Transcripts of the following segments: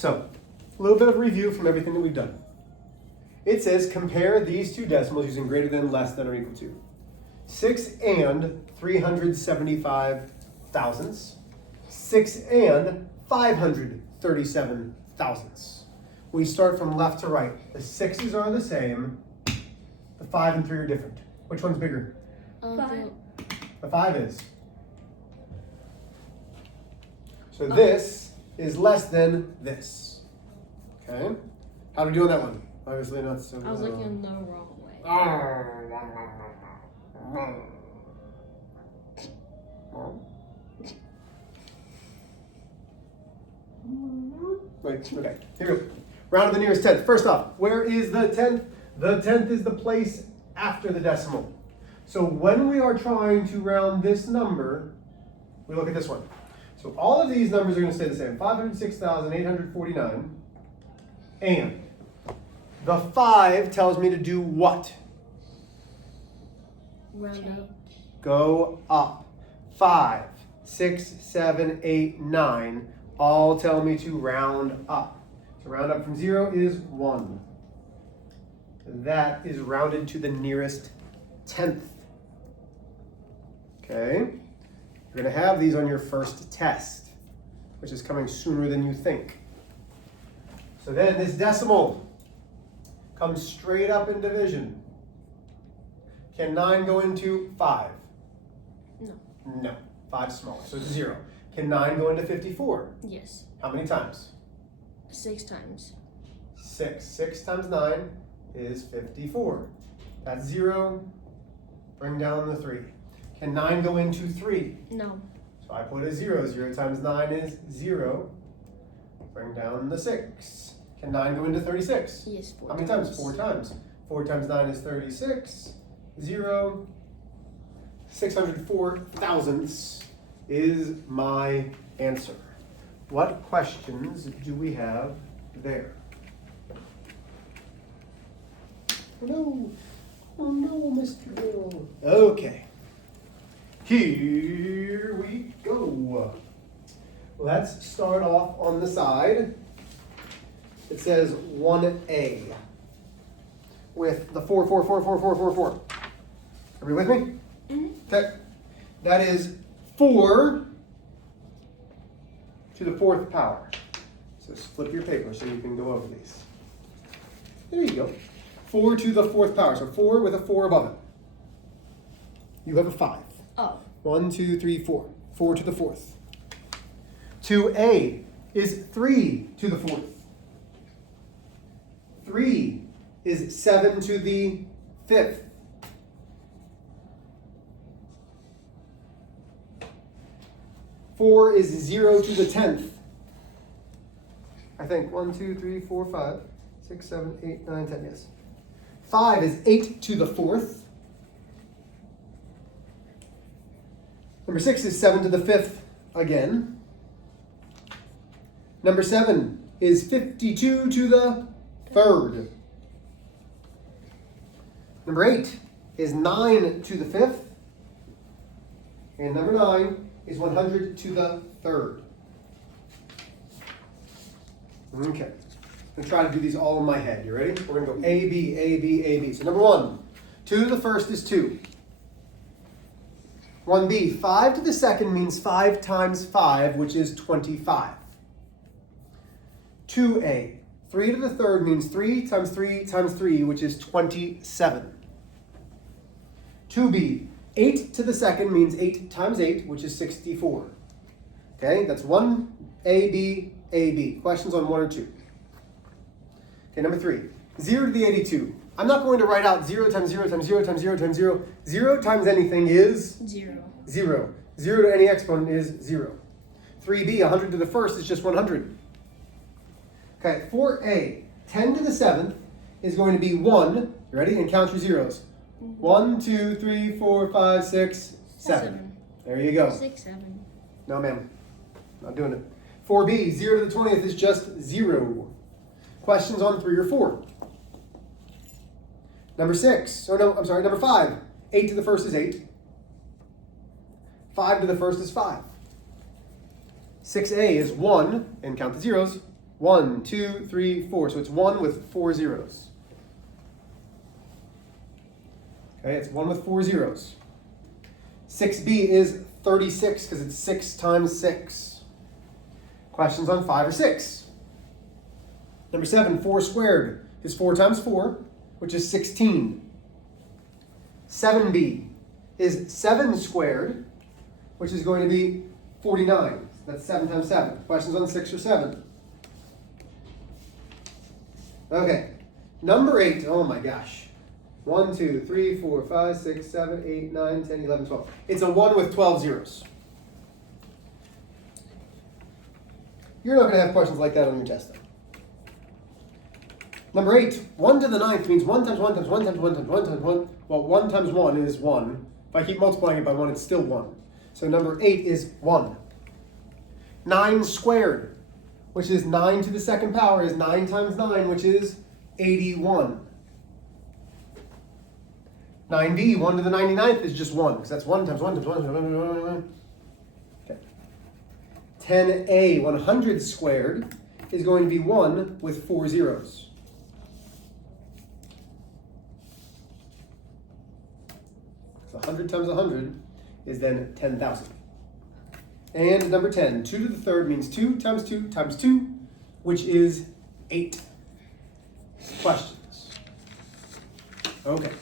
So, a little bit of review from everything that we've done. It says compare these two decimals using greater than, less than, or equal to. 6 and 375 thousandths. 6 and 537 thousandths. We start from left to right. The 6's are the same. The 5 and 3 are different. Which one's bigger? 5. The 5 is. So this is less than this. Okay? How do we do on that one? Obviously not so I was looking the wrong way. Wait, okay, here we go. Round to the nearest tenth. First off, where is the tenth? The tenth is the place after the decimal. So when we are trying to round this number, we look at this one. So all of these numbers are going to stay the same. 506,849. And the 5 tells me to do what? Round up. Go up. 5, 6, 7, 8, 9 all tell me to round up. So round up from 0 is 1. That is rounded to the nearest tenth. Okay? You're going to have these on your first test, which is coming sooner than you think. So then this decimal comes straight up in division. Can 9 go into 5? No. No. 5 smaller, so it's 0. Can 9 go into 54? Yes. How many times? 6 times. 6. 6 times 9 is 54. That's 0. Bring down the 3. Can 9 go into 3? No. So I put a 0. 0 times 9 is 0. Bring down the 6. Can 9 go into 36? Yes, 4 How many times? 4 times. 4 times 9 is 36. 0. 604 thousandths is my answer. What questions do we have there? Oh no. Oh no, Mr. Bill. Okay. Here we go. Let's start off on the side. It says 1A with the 4, 4, 4, 4, 4, 4, 4. Are you with me? Mm-hmm. Okay. That is 4 to the 4th power. So just flip your paper so you can go over these. There you go. 4 to the 4th power. So 4 with a 4 above it. You have a 5. Oh. 1, 2, 3, 4. 4 to the 4th. 2A is 3 to the 4th. 3 is 7 to the 5th. 4 is 0 to the 10th. I think 1, 2, 3, 4, 5, 6, 7, 8, 9, 10, yes. 5 is 8 to the 4th. Number 6 is 7 to the 5th again. Number 7 is 52 to the 3rd. Number 8 is 9 to the 5th. And number 9 is 100 to the 3rd. Okay. I'm going to try to do these all in my head. You ready? We're going to go A, B, A, B, A, B. So number 1, 2 to the 1st is 2. 1B, 5 to the 2nd means 5 times 5, which is 25. 2A, 3 to the 3rd means 3 times 3 times 3, which is 27. 2B, 8 to the 2nd means 8 times 8, which is 64. Okay, that's 1, A, B, A, B. Questions on 1 or 2? Okay, number 3, 0 to the 82. I'm not going to write out 0 times 0 times 0 times 0 times 0. 0 times anything is? 0. 0. 0 to any exponent is 0. 3B, 100 to the 1st is just 100. Okay, 4A, 10 to the 7th is going to be 1. You ready? And count your zeros. 1, 2, 3, 4, 5, 6, 7. There you go. 6, 7. No, ma'am. Not doing it. 4B, 0 to the 20th is just 0. Questions on 3 or 4? Number 6. Oh, no, I'm sorry. Number 5. 8 to the 1st is 8. 5 to the 1st is 5. 6A is 1, and count the zeros. 1, 2, 3, 4. So it's 1 with 4 zeros. Okay, it's 1 with 4 zeros. 6b is 36 because it's 6 times 6. Questions on 5 or 6. Number 7, 4 squared is 4 times 4, which is 16. 7b is 7 squared, which is going to be 49. That's 7 times 7. Questions on 6 or 7. Okay, number 8. Oh my gosh. 1, 2, 3, 4, 5, 6, 7, 8, 9, 10, 11, 12. It's a 1 with 12 zeros. You're not going to have questions like that on your test, though. Number 8, 1 to the 9th means 1 times 1 times 1 times 1 times 1 times 1. Well, 1 times 1 is 1. If I keep multiplying it by 1, it's still 1. So number 8 is 1. 9 squared, which is 9 to the 2nd power, is 9 times 9, which is 81. 9b, 1 to the 99th is just 1, because that's 1 times 1 times 1 times 1 times 1 times 1. Okay. 10a, 100 squared, is going to be 1 with 4 zeros. So 100 times 100 is then 10,000. And number 10, 2 to the 3rd means 2 times 2 times 2, which is 8. Questions? Okay.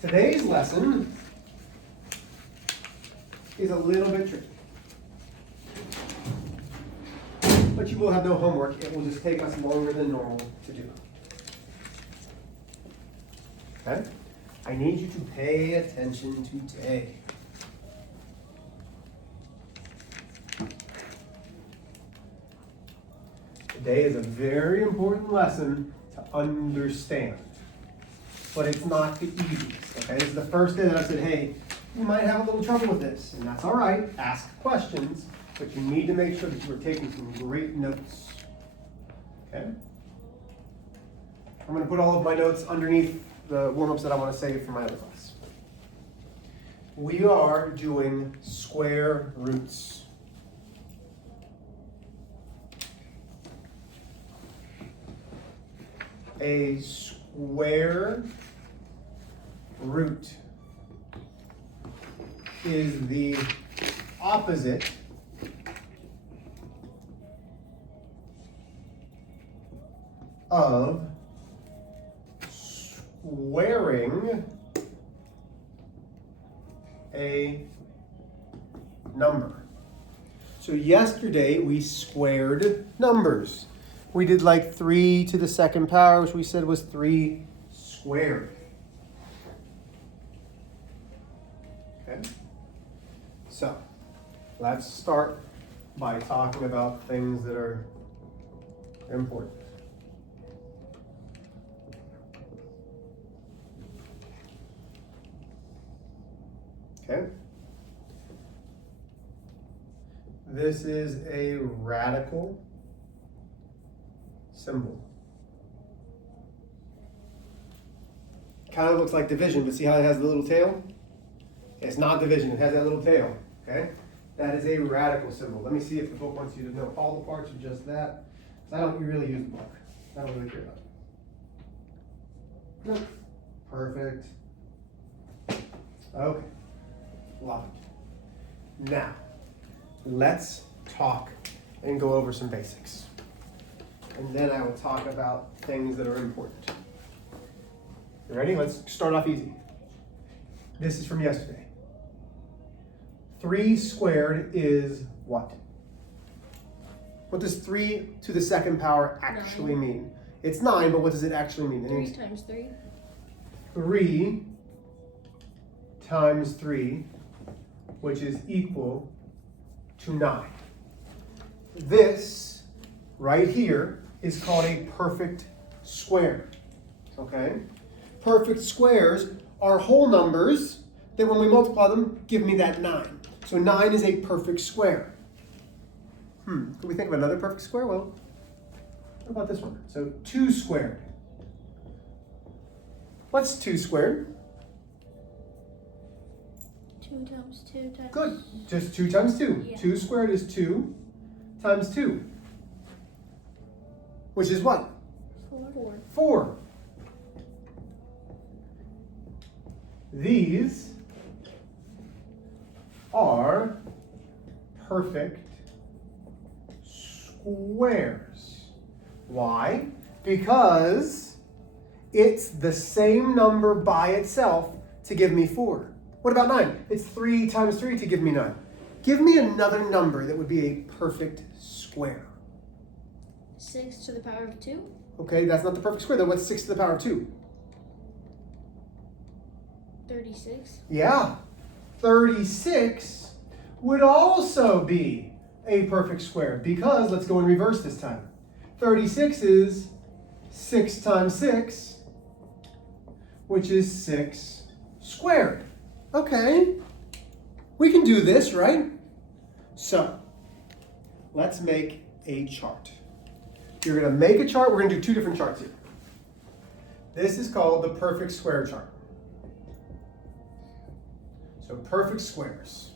Today's lesson is a little bit tricky. But you will have no homework. It will just take us longer than normal to do. Okay? I need you to pay attention today. Today is a very important lesson to understand. But it's not the easiest, okay? This is the first day that I said, hey, you might have a little trouble with this, and that's all right. Ask questions, but you need to make sure that you are taking some great notes, okay? I'm going to put all of my notes underneath the warm-ups that I want to save for my other class. We are doing square roots. A square root is the opposite of squaring a number. So yesterday we squared numbers. We did like 3 to the 2nd power, which we said was 3 squared. Okay? So, let's start by talking about things that are important. Okay? This is a radical symbol. Kind of looks like division, but see how it has the little tail? It's not division, it has that little tail, okay? That is a radical symbol. Let me see if the book wants you to know all the parts or just that. I don't really use the book. I don't really care about it. Nope. Perfect. Okay. Love it. Now, let's talk and go over some basics. And then I will talk about things that are important. You ready? Let's start off easy. This is from yesterday. 3 squared is what? What does 3 to the 2nd power actually mean? It's 9, but what does it actually mean? 3 times 3. 3 times 3, which is equal to 9. This right here is called a perfect square, okay? Perfect squares are whole numbers that when we multiply them, give me that 9. So 9 is a perfect square. Can we think of another perfect square? Well, what about this one? So 2 squared. What's 2 squared? 2 times 2 times... Good. Just 2 times 2. Yeah. 2 squared is 2 times 2, which is what? 4. 4. These are perfect squares. Why? Because it's the same number by itself to give me 4. What about 9? It's 3 times 3 to give me 9. Give me another number that would be a perfect square. 6 to the power of 2. Okay, that's not the perfect square though. What's 6 to the power of 2? 36. Yeah, 36 would also be a perfect square because, let's go in reverse this time. 36 is 6 times 6, which is 6 squared. Okay, we can do this, right? So, let's make a chart. You're going to make a chart. We're going to do 2 different charts here. This is called the perfect square chart. So perfect squares.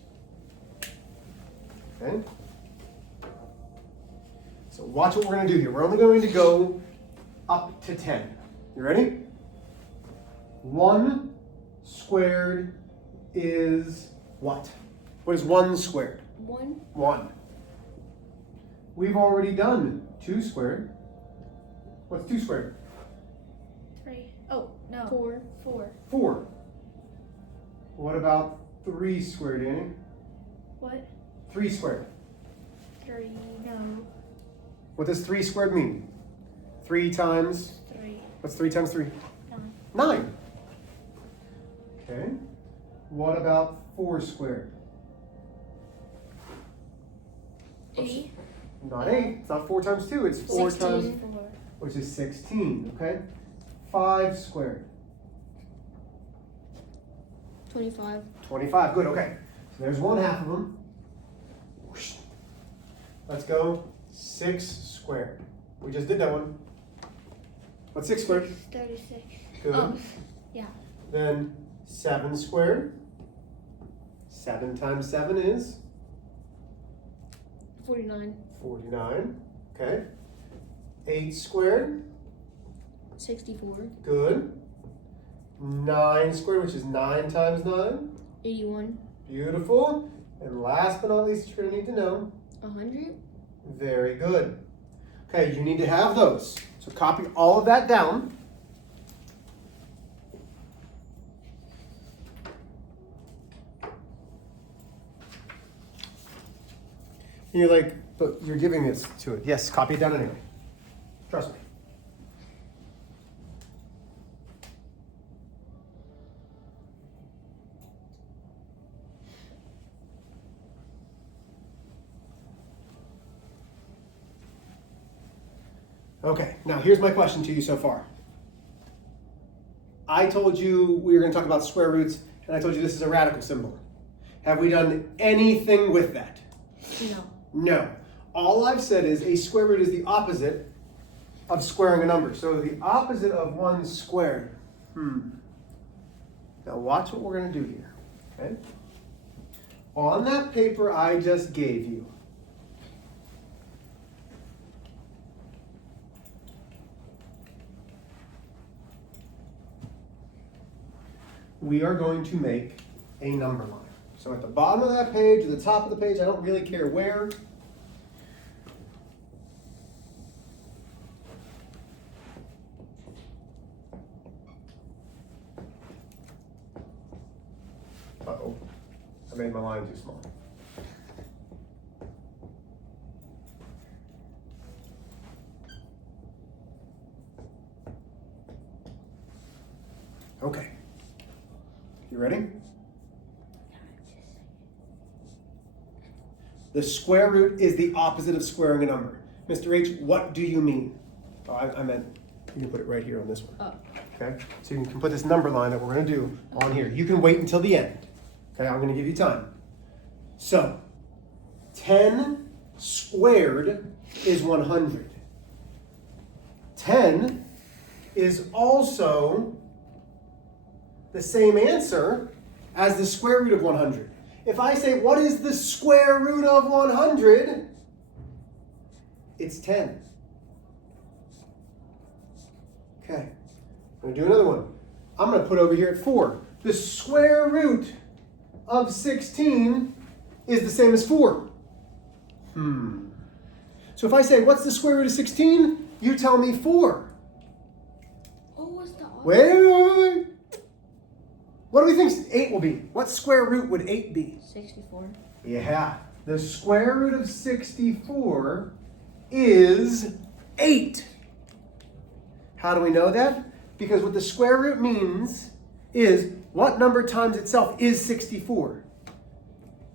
Okay? So watch what we're going to do here. We're only going to go up to 10. You ready? 1 squared is what? What is 1 squared? 1. 1. We've already done 2 squared. What's 2 squared? 3. Oh, no. 4. 4. 4. What about 3 squared, Annie? What? 3 squared. 3. No. What does 3 squared mean? 3 times, 3. what's 3 times 3? 9. 9. Okay. What about 4 squared? 8. Not 8. It's not 4 times 2. It's 4 times, 16. 4. which is 16. Okay. 5 squared. 25. 25. Good. Okay. So there's 1/2 of them. Whoosh. Let's go 6 squared. We just did that one. What's 6 squared? 36. Good. Yeah. Then 7 squared. 7 times 7 is 49. 49. Okay. 8 squared. 64. Good. 9 squared, which is 9 times 9. 81. Beautiful. And last but not least, you're going to need to know. 100. Very good. Okay, you need to have those. So copy all of that down. And you're like, but you're giving this to it. Yes, copy it down anyway. Trust me. Okay, now here's my question to you so far. I told you we were going to talk about square roots, and I told you this is a radical symbol. Have we done anything with that? No. No. All I've said is a square root is the opposite of squaring a number. So the opposite of 1 squared. Now watch what we're going to do here. Okay? On that paper I just gave you, we are going to make a number line. So at the bottom of that page, or the top of the page, I don't really care where. Uh-oh, I made my line too small. Okay, you ready? The square root is the opposite of squaring a number. Mr. H, what do you mean? Oh, I meant, you can put it right here on this one. Oh. Okay, so you can put this number line that we're gonna do on here. You can wait until the end. Okay, I'm gonna give you time. So, 10 squared is 100. 10 is also the same answer as the square root of 100. If I say, what is the square root of 100? It's 10. Okay, I'm going to do another one. I'm going to put over here at 4. The square root of 16 is the same as 4. So if I say, what's the square root of 16? You tell me 4. What was the other? Wait. What do we think 8 will be? What square root would 8 be? 64. Yeah. The square root of 64 is 8. How do we know that? Because what the square root means is what number times itself is 64?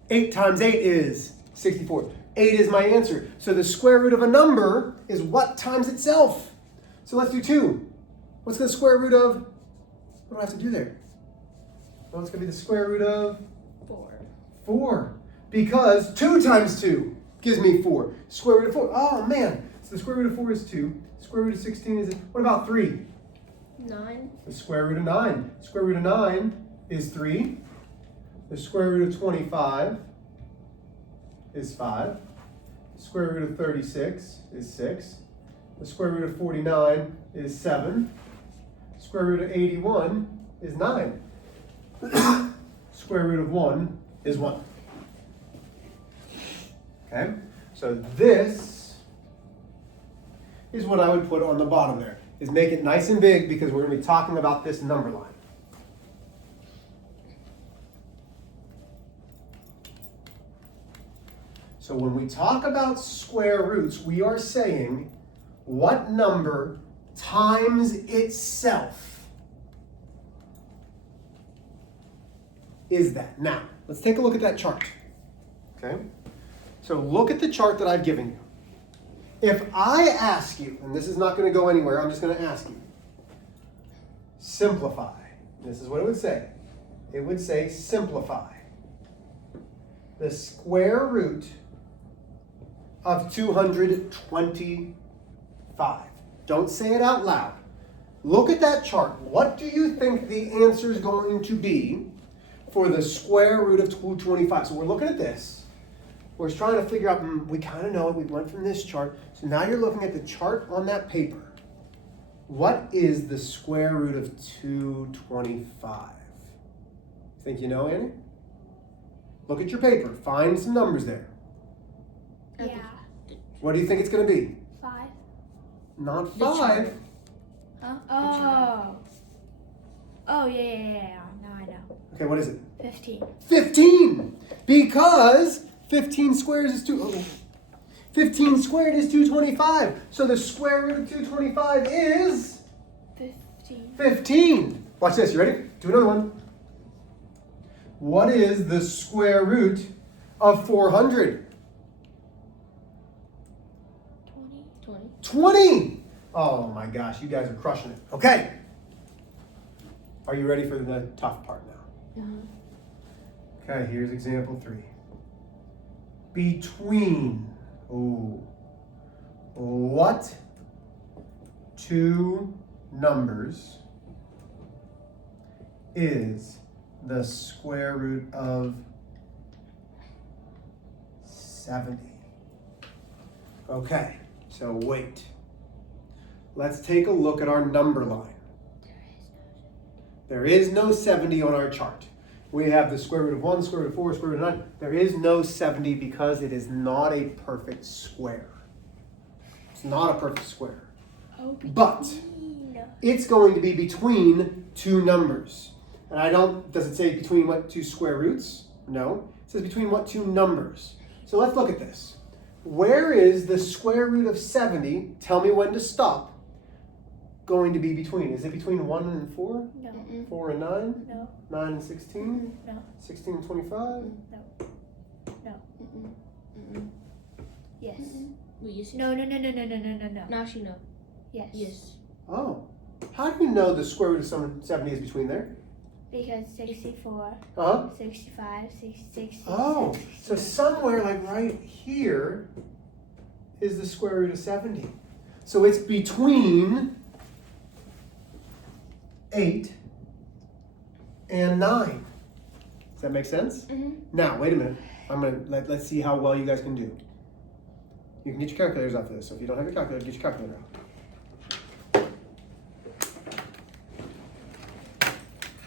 8 times 8 is 64. 8 is my answer. So the square root of a number is what times itself? So let's do 2. What's the square root of? What do I have to do there? Well, it's going to be the square root of 4. 4. Because 2 times 2 gives me 4. Square root of 4. Oh, man. So the square root of 4 is 2. Square root of 16 is... What about 3? 9. The square root of 9. Square root of 9 is 3. The square root of 25 is 5. The square root of 36 is 6. The square root of 49 is 7. Square root of 81 is 9. Square root of 1 is 1. Okay? So this is what I would put on the bottom there. Is make it nice and big because we're going to be talking about this number line. So when we talk about square roots, we are saying what number times itself is that. Now, let's take a look at that chart. Okay? So look at the chart that I've given you. If I ask you, and this is not going to go anywhere, I'm just going to ask you, simplify. This is what it would say. It would say simplify. The square root of 225. Don't say it out loud. Look at that chart. What do you think the answer is going to be for the square root of 225? So we're looking at this. We're trying to figure out, we kind of know it. We went from this chart. So now you're looking at the chart on that paper. What is the square root of 225? Think you know, Annie? Look at your paper. Find some numbers there. Yeah. What do you think it's going to be? 5. Not The 5. chart. Huh? Oh. Oh, yeah. Now I know. Okay, what is it? 15. 15! Because 15 squared is 15 squared is 225. So the square root of 225 is 15. 15. Watch this. You ready? Do another one. What is the square root of 400? 20. 20. Oh my gosh, you guys are crushing it. Okay. Are you ready for the tough part now? Okay, here's example 3. Between, what two numbers is the square root of 70? Okay, so wait. Let's take a look at our number line. There is no 70 on our chart. We have the square root of 1, square root of 4, square root of 9. There is no 70 because it is not a perfect square. It's not a perfect square. Oh, But it's going to be between two numbers. And does it say between what two square roots? No. It says between what two numbers. So let's look at this. Where is the square root of 70? Tell me when to stop. Going to be between. Is it between 1 and 4? No. 4 and 9? No. 9 and 16? No. 16 and 25? No. Yes. Wait, yes. No. No, actually, no. Yes. Yes. Oh. How do you know the square root of 70 is between there? Because 64, Uh-huh. 65, 66. Oh. So somewhere like right here is the square root of 70. So it's between 8 and 9. Does that make sense? Mm-hmm. Now, wait a minute. Let's see how well you guys can do. You can get your calculators out for this. So if you don't have your calculator, get your calculator out.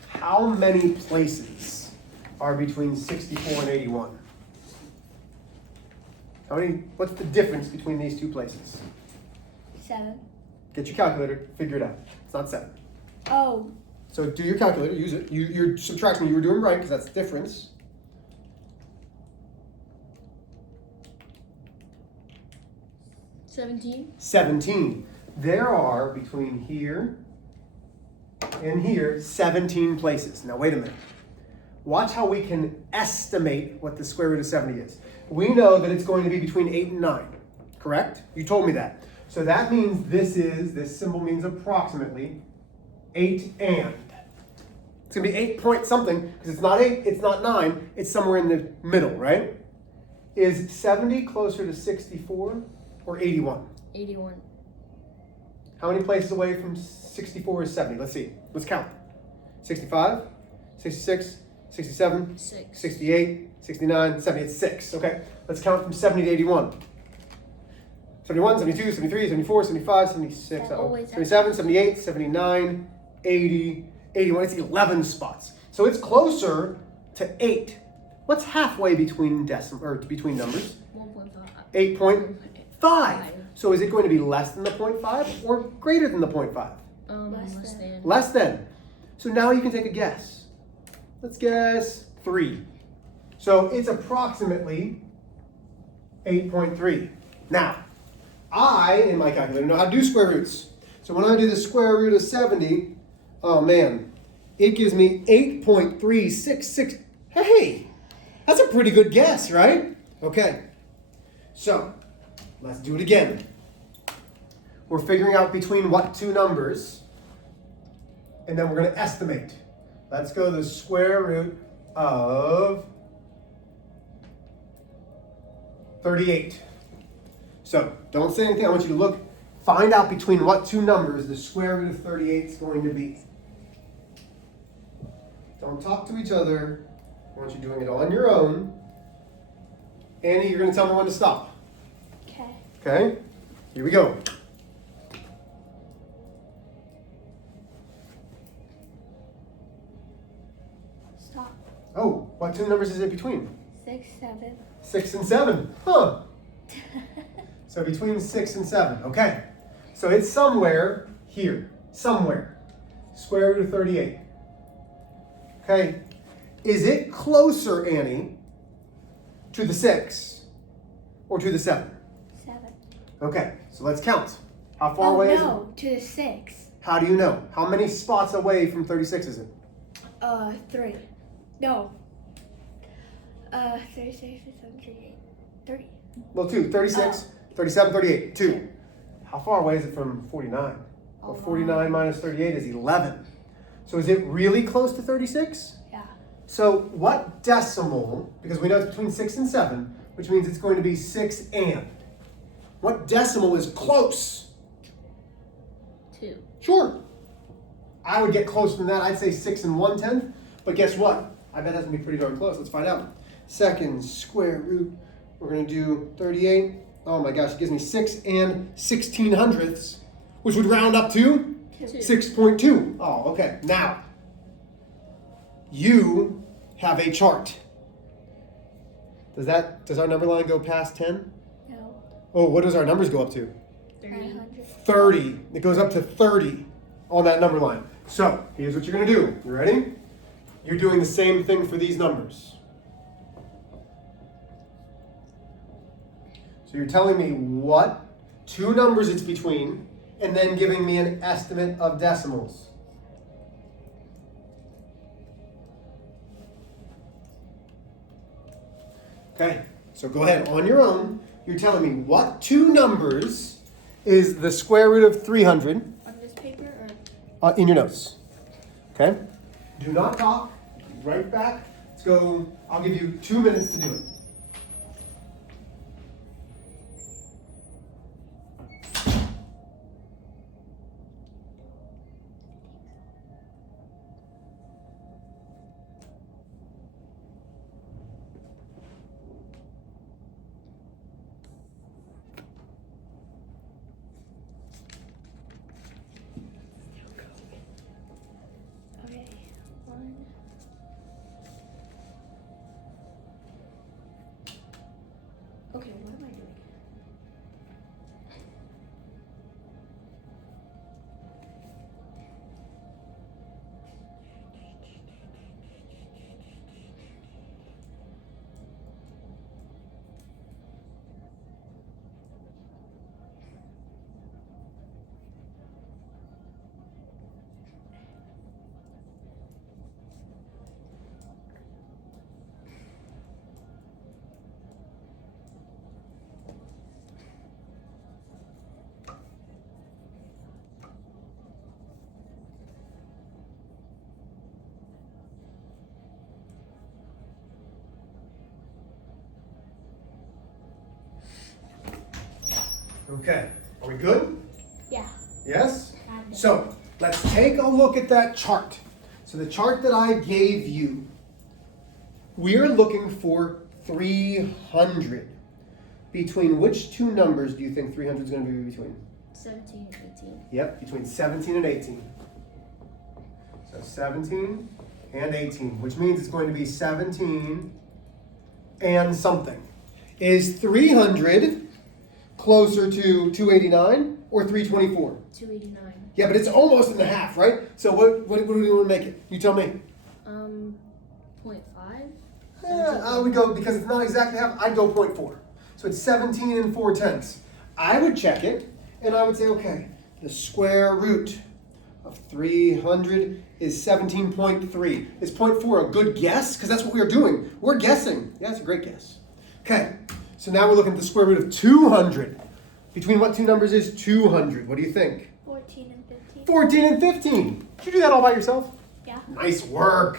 How many places are between 64 and 81? What's the difference between these two places? 7. Get your calculator, figure it out. It's not 7. Oh. So do your calculator, use it. Your subtraction you were doing right because that's the difference. 17. 17. There are between here and here 17 places. Now wait a minute. Watch how we can estimate what the square root of 70 is. We know that it's going to be between 8 and 9, correct? You told me that. So that means this symbol means approximately 8 and. It's going to be 8 point something, because it's not 8, it's not 9, it's somewhere in the middle, right? Is 70 closer to 64 or 81? 81. How many places away from 64 is 70? Let's see. Let's count. 65, 66, 67, 6. 68, 69, 70. It's 6. Okay. Let's count from 70 to 81. 71, 72, 73, 74, 75, 76, 77, 78, 79, 80, 81. It's 11 spots. So it's closer to 8. What's halfway between between numbers? 1.5. 8.5. So is it going to be less than the 0.5 or greater than the 0.5? Less than. Less than. So now you can take a guess. Let's guess 3. So it's approximately 8.3. Now, I, in my calculator, know how to do square roots. So when I do the square root of 70, oh man, it gives me 8.366. Hey, that's a pretty good guess, right? Okay, so let's do it again. We're figuring out between what two numbers, and then we're going to estimate. Let's go to the square root of 38. So don't say anything. I want you to find out between what two numbers the square root of 38 is going to be. Don't talk to each other. I want you doing it on your own. Annie, you're going to tell me when to stop. Okay. Okay? Here we go. Stop. Oh, what two numbers is it between? 6, 7. 6 and 7. Huh. So between 6 and 7. Okay. So it's somewhere here. Somewhere. Square root of 38. Okay. Is it closer, Annie, to the 6 or to the 7? 7. Okay. So let's count. How far away is it? No, to the 6. How do you know? How many spots away from 36 is it? 3. No. 36, 37, 38. 30. Well, 2. 36, 37, 38. 2. How far away is it from 49? Well, 49 minus 38 is 11. So is it really close to 36? Yeah. So what decimal, because we know it's between 6 and 7, which means it's going to be 6 and. What decimal is close? 2. Sure. I would get closer than that. I'd say 6 and 1/10. But guess what? I bet that's going to be pretty darn close. Let's find out. Second square root. We're going to do 38. Oh my gosh, it gives me 6 and 16/100ths, which would round up to 6.2. Oh, okay. Now, you have a chart. Does our number line go past 10? No. Oh, what does our numbers go up to? 900. 30. It goes up to 30 on that number line. So, here's what you're going to do. You ready? You're doing the same thing for these numbers. So you're telling me what two numbers it's between, and then giving me an estimate of decimals. Okay, so go ahead on your own. You're telling me what two numbers is the square root of 300 On this paper or? in your notes. Okay? Do not talk. Right back. Let's go. I'll give you 2 minutes to do it. Okay, are we good? Yeah. Yes? Kind of. So, let's take a look at that chart. So the chart that I gave you, we're looking for 300. Between which two numbers do you think 300 is going to be between? 17 and 18. Yep, between 17 and 18. So 17 and 18, which means it's going to be 17 and something. Is 300 closer to 289 or 324? 289. Yeah, but it's almost in the half, right? So what do we want to make it? You tell me. 0.5. I would go, because it's not exactly half, I'd go 0.4. So it's 17 and 4/10. I would check it, and I would say, okay, the square root of 300 is 17.3. Is 0.4 a good guess? Because that's what we are doing. We're guessing. Yeah, it's a great guess. Okay, so now we're looking at the square root of 200. Between what two numbers is 200? What do you think? 14 and 15. 14 and 15. Did you do that all by yourself? Yeah. Nice work.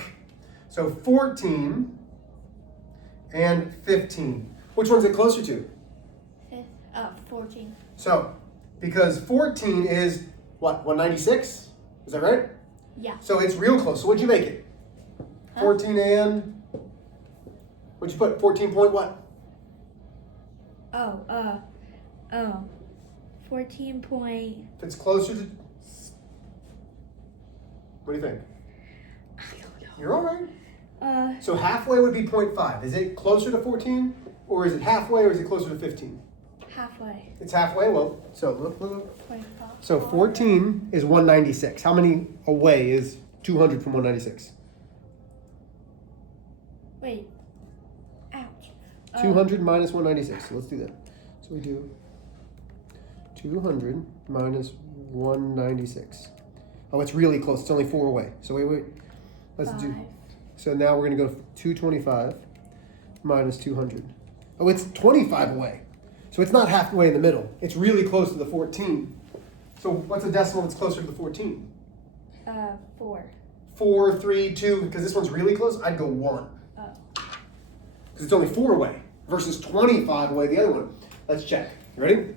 So 14 and 15. Which one's it closer to? 14. So, because 14 is, what, 196? Is that right? Yeah. So it's real close. So what'd you make it? Huh? 14 and, what'd you put? 14 point what? 14 point. If it's closer to, what do you think? I don't know. You're all right. Uh, So halfway would be 0.5. Is it closer to 14? Or is it halfway, or is it closer to 15? halfway. It's halfway. Well, so look. 0.5. So 14 is 196. How many away is 200 from 196? Wait. Ouch. 200 minus 196. So let's do that. So we do 200 minus 196. Oh, it's really close. It's only 4 away. So wait. Let's do. 5. So now we're going to go 225 minus 200. Oh, it's 25 away. So it's not halfway in the middle. It's really close to the 14. So what's a decimal that's closer to the 14? 4. 4, 3, 2. Because this one's really close, I'd go 1. Oh. Because it's only 4 away versus 25 away the other one. Let's check. You ready?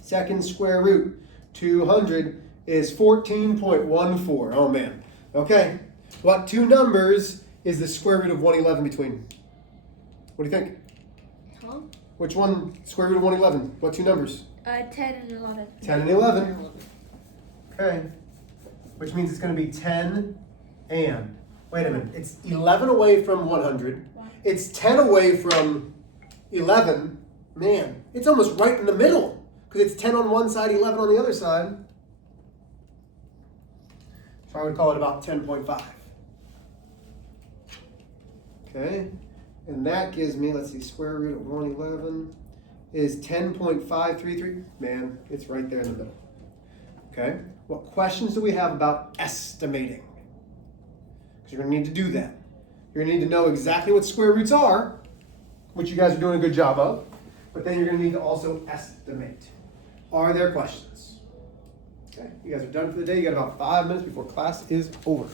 Second square root. 200 is 14.14. Oh, man. Okay. What two numbers is the square root of 111 between? What do you think? Huh? Which one, square root of 111? What two numbers? 10 and 11. 10 and 11. Okay. Which means it's going to be 10 and. Wait a minute. It's 11 away from 100. It's 10 away from 11. Man, it's almost right in the middle. Because it's 10 on one side, 11 on the other side. So I would call it about 10.5. Okay. And that gives me, let's see, square root of 111 is 10.533. Man, it's right there in the middle. Okay. What questions do we have about estimating? Because you're going to need to do that. You're going to need to know exactly what square roots are, which you guys are doing a good job of. But then you're going to need to also estimate. Are there questions? Okay. You guys are done for the day. You got about 5 minutes before class is over.